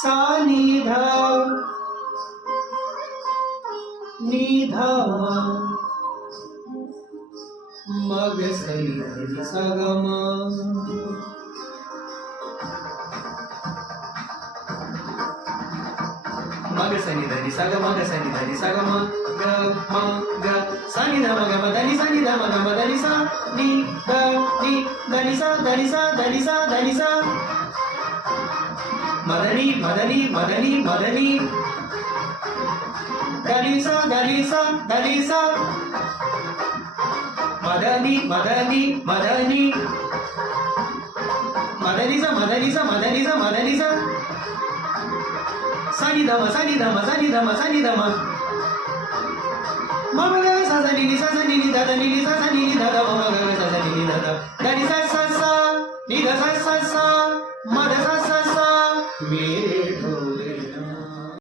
सा नि ध नि ध मग सरी धरी सा ग म मग सनी धनी सा ग मग सनी धनी सा ग म ग म ग सा नि ध म ग म धनी सा नि ध म ग म धनी सा नि ध नि धनी सा धनी सा धनी सा धनी सा मदनी मदनी मदनी मदनी धनी सा धनी सा धनी सा मदनी मदनी मदनी मदनी सा मदनी सा मदनी सा मदनी सा सानी धम सानी धम सानी धम सानी धम मम ग सा सा नि सा सा नि दा दा नि सा सा नि दा दा मम ग सा सा नि दा दा दा नि सा सा सा नि दा सा सा सा म दा सा सा सा मेरे ढोल